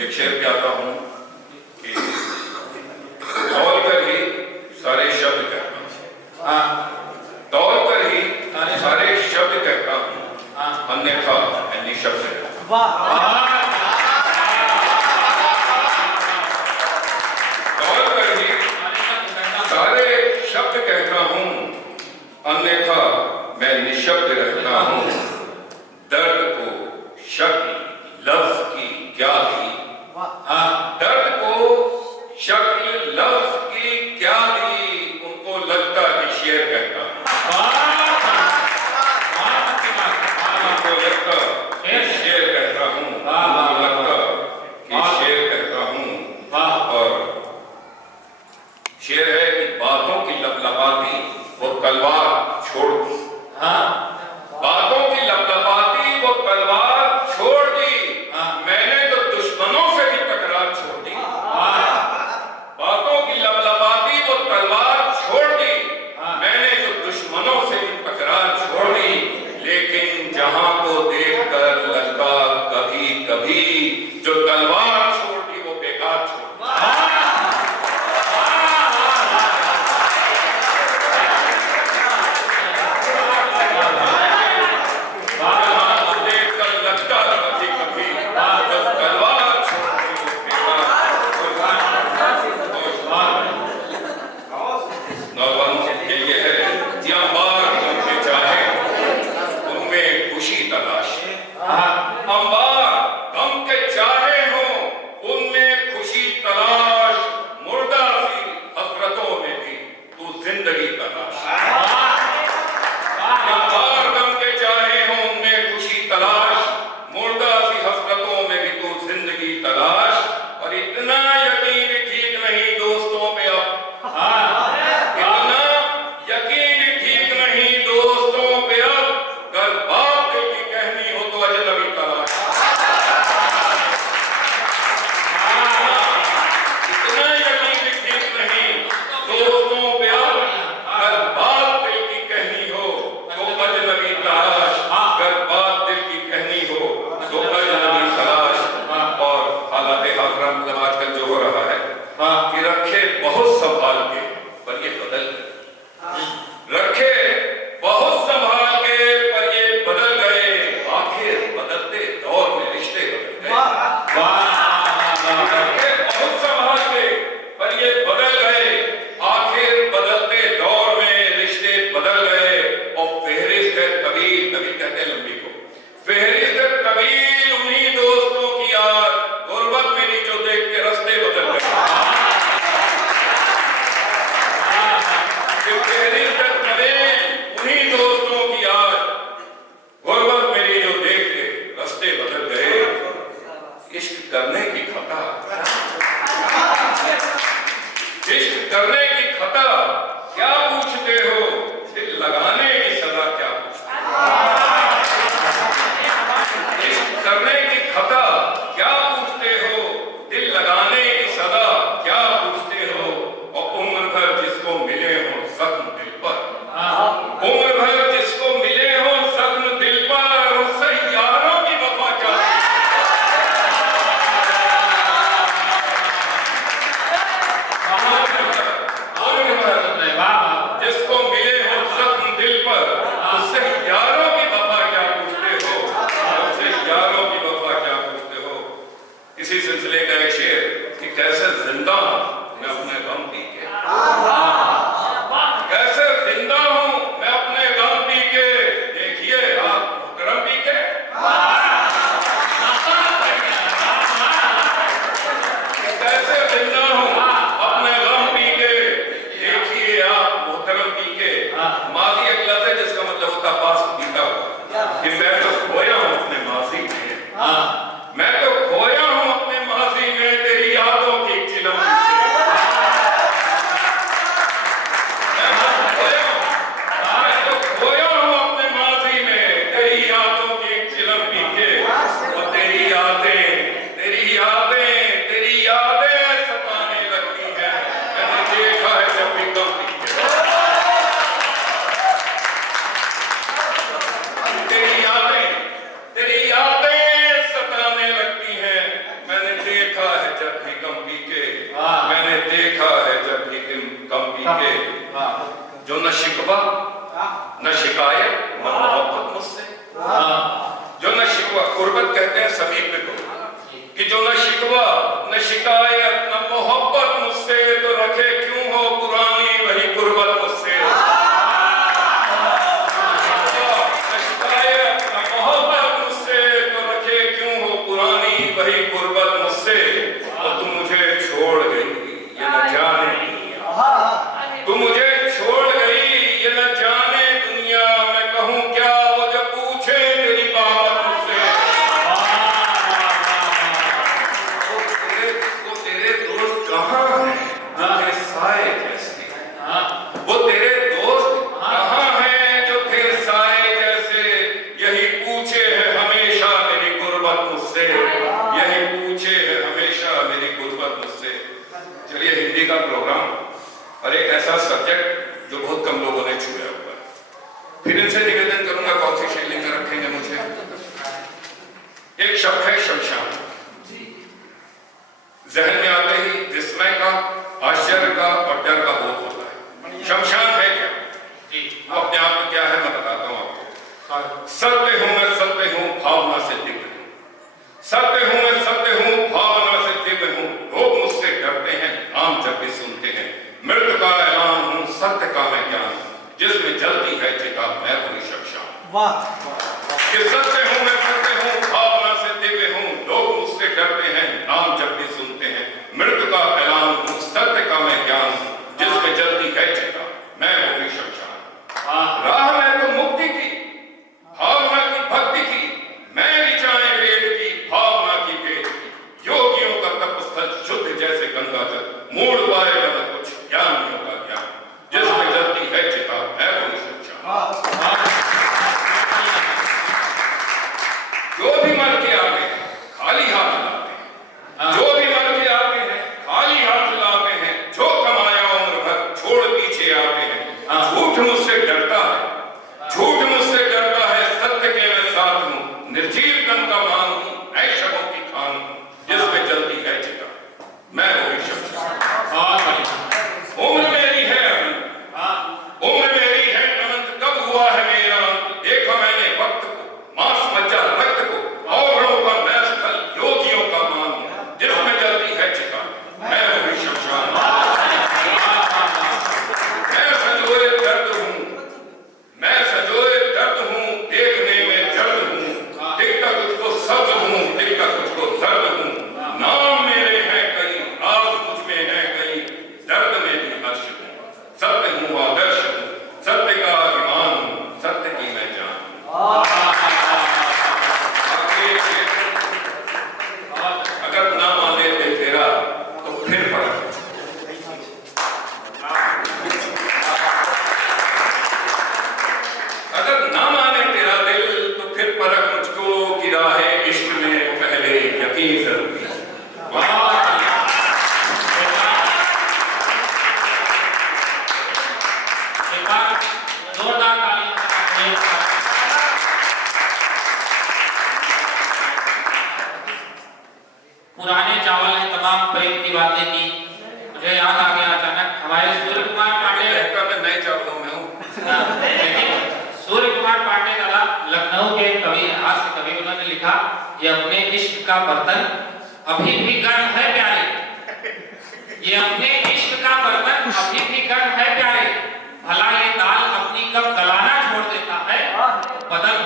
एक शेर कहता हूं कि दौड़ कर ही सारे शब्द कहता हूं, दौड़ कर ही सारे शब्द कहता हूं, अन्यथा मैं निशब्द रहता हूं। दौड़ कर ही सारे शब्द कहता हूं, अन्यथा मैं निशब्द रहता हूं। दर्द को शक्ल लफ्ज की क्या दी, दर्द को शक्ल लफ्ज की क्या दी, उनको लगता कि शेर कहता हूं, उनको लगता कि शेर कहता हूं, उनको लगता कि शेर कहता हूं। और शेर है कि बातों की लपलपाती वो तलवार छोड़ दी, बातों की लपलपाती वो तलवार छोड़ दी, मैंने तो दुश्मनों से भी तकरार छोड़ दी। बातों की लपलपाती वो तलवार छोड़ दी, मैंने तो दुश्मनों से भी तकरार छोड़ दी। लेकिन जहां को देखकर लगता कभी कभी जो तलवार छोड़ दी वो बेकार छोड़ दी। तेरी यादें सताने लगती चलिए हिंदी का प्रोग्राम और एक ऐसा सब्जेक्ट जो बहुत कम लोगों ने छुआ हुआ है। फिर इनसे निवेदन करूंगा कौन सी शैली में रखेंगे मुझे। एक शब्द है शमशान। जहन में आते ही विस्मय का, आश्चर्य का और डर का बोध होता है। शमशान है क्या? अपने आप में क्या है मैं बताता हूं आपको। सत्य हूं मैं, सत्य हूं, भावना से दिव्य हूं। सत्य हूं मैं, सत्य हूं, भावना से दिव्य हूं। लोग मुझसे डरते हैं, नाम जब भी सुनते हैं। मृत्यु का ऐलान हूं, सत्य का मैं ज्ञान हूं। जिसमें जलती है चिता मैं वही शमशान। वाह। कि सत्य हूं मैं, सत्य हूं, भावना से दिव्य हूं। लोग मुझसे डरते हैं, नाम जब भी सुनते हैं। मृत्यु का ऐलान हूं, सत्य का मैं ज्ञान हूं। जिसमें जलती है चिता मैं वही शमशान। राह में तो मुक्ति की, भावना की, भक्ति की। मैं ऋचाएं वेद की, भावना की वेद की। योगियों का तपस्थल शुद्ध जैसे गंगा जल। मूड पाए न कुछ ज्ञानियों का ज्ञान। जिसमें जलती है चिता मैं वही शमशान। जो भी मर के आते हैं खाली हाथ लाते हैं। जो भी मर के आते हैं खाली हाथ लाते हैं। जो कमाया उम्र भर छोड़ पीछे आते हैं। झूठ मुझसे डरता है, झूठ मुझसे डरता है। सत्य के मैं साथ हूं, निर्जीव तन का मान हूं। मैं शवों की खान हूं, जिसमें जलती है चिता मैं वही शमशान। उम्र मेरी है अभी, उम्र मेरी है अनंत। कब हुआ है मेरा अंत? देखा मैंने वक्त को, मांस मज्जा रक्त को। औरों का मैं स्थल, योगियों का मान हूं। जिसमें जलती है चिता मैं वही शमशान। मैं संजोए दर्द हूं, मैं संजोए दर्द हूं। देखने में दर्द हूं, दिखता तुझको शब्द हूं। दिखता तुझको दर्द हूं। नाम मेरे हैं कई, राज मुझ में है कई। दर्द में भी हर्ष हूं, सत्य हूं, आदर्श हूं। सत्य का अभिमान हूं, सत्य की मैं जान हूं। अगर ना माने दिल तेरा तो फिर फर्क। अगर ना माने तेरा दिल तो फिर परख मुझको कि राहे इश्क में पहले यकीन जरूरी। जोरदार तालियां। पुराने चावल ने तमाम प्रेम की बातें की। मुझे याद आ गया अचानक हमारे सूर्य कुमार पांडे। मैं नए चावलों में हूँ। लेकिन सूर्य कुमार पांडे दादा लखनऊ के कवि, हास्य कवि, उन्होंने लिखा ये अपने इश्क का बर्तन अभी भी गर्म है प्यारे। ये अपने इश्क का बर्तन अभी भी गर्म है प्यारे। भला ये दाल अपनी कब गलाना छोड़ देता है, बदल